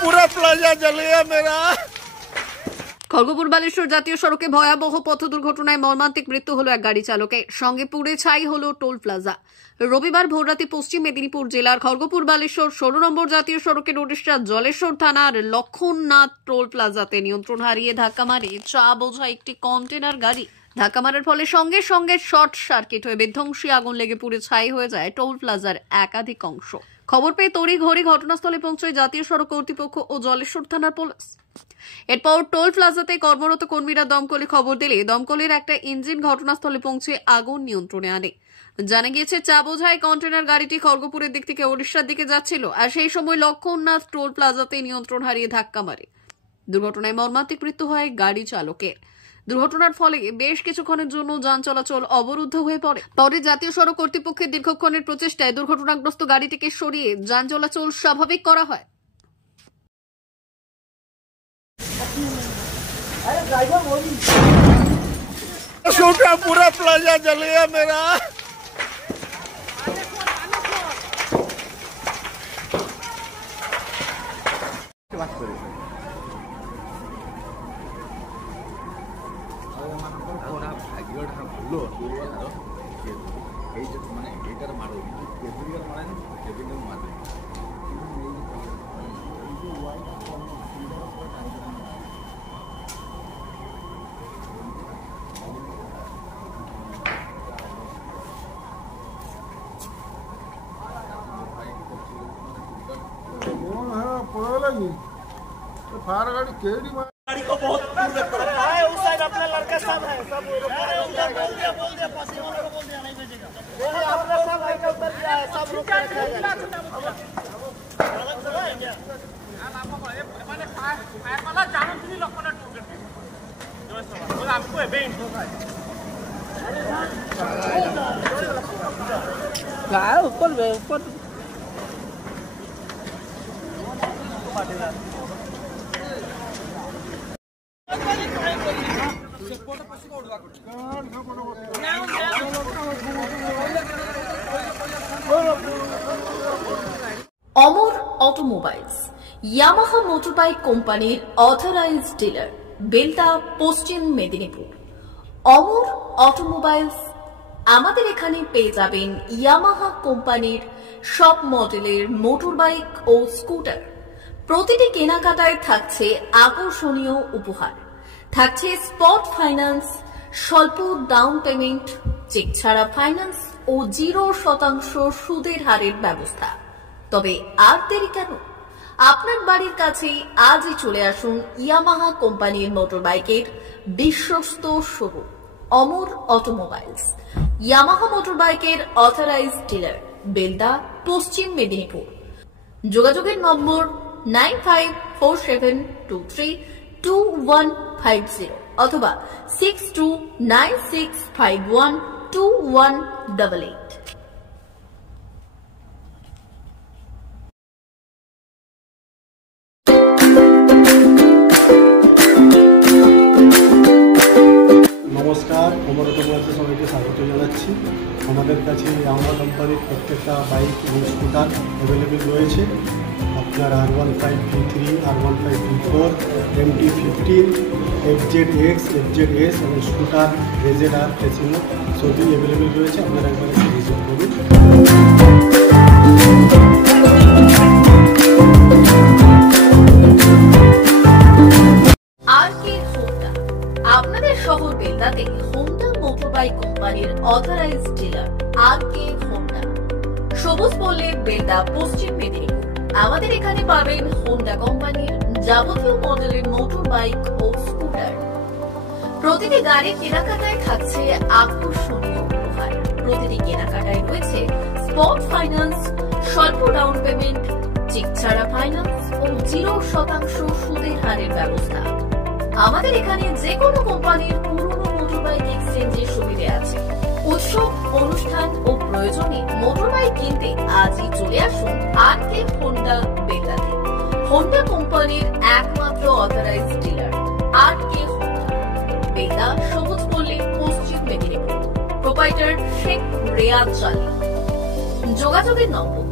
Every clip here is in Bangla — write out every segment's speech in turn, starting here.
पूरा प्लाजा जल गया मेरा। খড়গপুর বালেশ্বর জাতীয় সড়কে ভয়াবহ পথ দুর্ঘটনায় মর্মান্তিক মৃত্যু হলো এক গাড়ি চালকের, সঙ্গে পুড়ে ছাই হলো টোল প্লাজা। রবিবার ভোররাতে পশ্চিম মেদিনীপুর জেলার খড়গপুর বালেশ্বর 16 নম্বর জাতীয় সড়কের ওড়িশা জলেশ্বর থানার লক্ষণনাথ টোল প্লাজাতে নিয়ন্ত্রণ হারিয়ে ধাক্কা মারে চা বোঝা একটি কন্টেনার গাড়ি। ধাক্কা মারার ফলে সঙ্গে সঙ্গে শর্ট সার্কিট হয়ে বিধ্বংসী আগুন লেগে পুড়ে ছাই হয়ে যায় টোল প্লাজার একাধিক অংশ। খবর পেয়ে তড়িঘড়ি ঘটনাস্থলে পৌঁছয় জাতীয় সড়ক কর্তৃপক্ষ ও জলেশ্বর থানার পুলিশ। এরপর টোল প্লাজাতে কর্মরত কর্মীরা দমকলে খবর দিলে দমকলের একটা ইঞ্জিন ঘটনাস্থলে পৌঁছে আগুন নিয়ন্ত্রণে আনে। জানা গিয়েছে চা বোঝাই কন্টেনার গাড়িটি খড়গপুরের দিক থেকে ওড়িশার দিকে যাচ্ছিল, আর সেই সময় লক্ষণনাথ টোল প্লাজাতে নিয়ন্ত্রণ হারিয়ে ধাক্কা মারে। দুর্ঘটনায় মর্মান্তিক মৃত্যু হয় গাড়ি চালকের। দুর্ঘটনার ফলে বেশ কিছুক্ষণের জন্য যান চলাচল অবরুদ্ধ হয়ে পড়ে। পরে জাতীয় সড়ক কর্তৃপক্ষের দীর্ঘক্ষণের প্রচেষ্টায় দুর্ঘটনাগ্রস্ত গাড়িটিকে সরিয়ে যান চলাচল স্বাভাবিক করা হয়। पूरा प्लाजा जल गया मेरा। फायर गाड़ी केड़ी गाड़ी को बहुत है उस साइड अपना लड़का सब है सब बोल दिया पसीना को बोल दिया नहीं भेजेगा अपना सब भाई का उतर गया है सब लोग माने फायर वाला जानो तुनी लोकना टूट गए बोल आपको है बेन गाय ऊपर অমর অটোমোবাইলস ইয়ামাহা মোটরবাইক কোম্পানির অথরাইজড ডিলার, বেলদা, পশ্চিম মেদিনীপুর। অমর অটোমোবাইলস আমাদের এখানে পেয়ে যাবেন ইয়ামাহা কোম্পানির সব মডেলের মোটরবাইক ও স্কুটার। প্রতিটি কেনাকাটায় থাকছে আকর্ষণীয় উপহার, থাকছে স্পট ফাইন্যান্স, স্বল্প ডাউন পেমেন্ট, চেক ছাড়া ফাইন্যান্স ও 0% সুদের হারের ব্যবস্থা। তবে আর দেরি কেন? আপনার বাড়ির কাছেই আজই চলে আসুন ইয়ামাহা কোম্পানির মোটরবাইকের বিশ্বস্ত শোরুম অমর অটোমোবাইলস, ইয়ামাহা মোটরবাইকের অথরাইজড ডিলার, বেলদা, পশ্চিম মেদিনীপুর। যোগাযোগের নম্বর 9547232150 অথবা 6296512188। নমস্কার, অমর অটোমোবাইলসে সবাইকে স্বাগত জানাচ্ছি। আমাদের কাছে ইয়ামাহা কোম্পানির প্রত্যেকটা বাইক এবং স্কুটার অ্যাভেলেবেল রয়েছে। আপনার R15 V3, R15 V4, MT15, FZX, FZS এবং স্কুটার RZR ফেসিনো সবই অ্যাভেলেবেল রয়েছে। আপনারা একবার এসে ভিজিট করুন। আপনাদের শহর বেলদাতে হোন্ডা মোটরবাইক কোম্পানির অথরাইজড ডিলার আর.কে. হোন্ডা, সবুজ পল্লী, বেলদা, পশ্চিম মেদিনীপুর। আমাদের এখানে পাবেন হোন্ডা কোম্পানির যাবতীয় মডেলের মোটরবাইক ও স্কুটার। প্রতিটি গাড়ির কেনাকাটায় থাকছে আকর্ষণীয় উপহার। প্রতিটি কেনাকাটায় রয়েছে স্পট ফাইন্যান্স, স্বল্প ডাউন পেমেন্ট, চেক ছাড়া ফাইন্যান্স ও 0% সুদের হারের ব্যবস্থা। আমাদের এখানে যে কোনো কোম্পানির পুরনো মোটরবাইক এক্সচেঞ্জের সুবিধা আছে। উৎসব, অনুষ্ঠান ও প্রয়োজনে মোটরবাইক কিনতে আজই চলে আসুন আর.কে. হোন্ডা, বেলদাতে। হোন্ডা কোম্পানির একমাত্র authorised dealer R K. Honda, Belda, সবুজ পল্লী, পশ্চিম মেদিনীপুর। প্রোপাইটার শেখ রেয়াদ চালি। যোগাযোগের নম্বর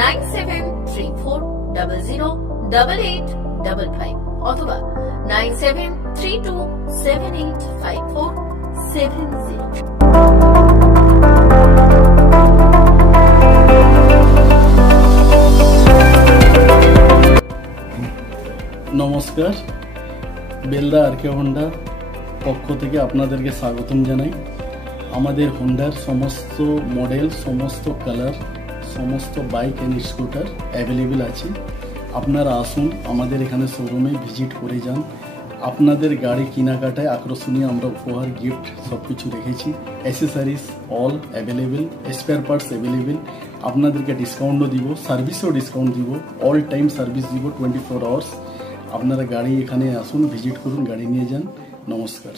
9734008855 অথবা 9732785470। নমস্কার, বেলদা আরকে হোন্ডা পক্ষ থেকে আপনাদেরকে স্বাগতম জানাই। আমাদের হোন্ডার সমস্ত মডেল, সমস্ত কালার, সমস্ত বাইক অ্যান্ড স্কুটার অ্যাভেলেবেল আছে। আপনারা আসুন, আমাদের এখানে শোরুমে ভিজিট করে যান। আপনাদের গাড়ি কেনাকাটায় আকর্ষণীয় আমরা উপহার, গিফট সব কিছু রেখেছি। Accessories all available, spare parts available. আপনাদেরকে ডিসকাউন্টও দিব, সার্ভিসেও ডিসকাউন্ট দিব, অল টাইম সার্ভিস দিব 24 আওয়ার্স। আপনারা গাড়ি এখানে আসুন, ভিজিট করুন, গাড়ি নিয়ে যান। নমস্কার।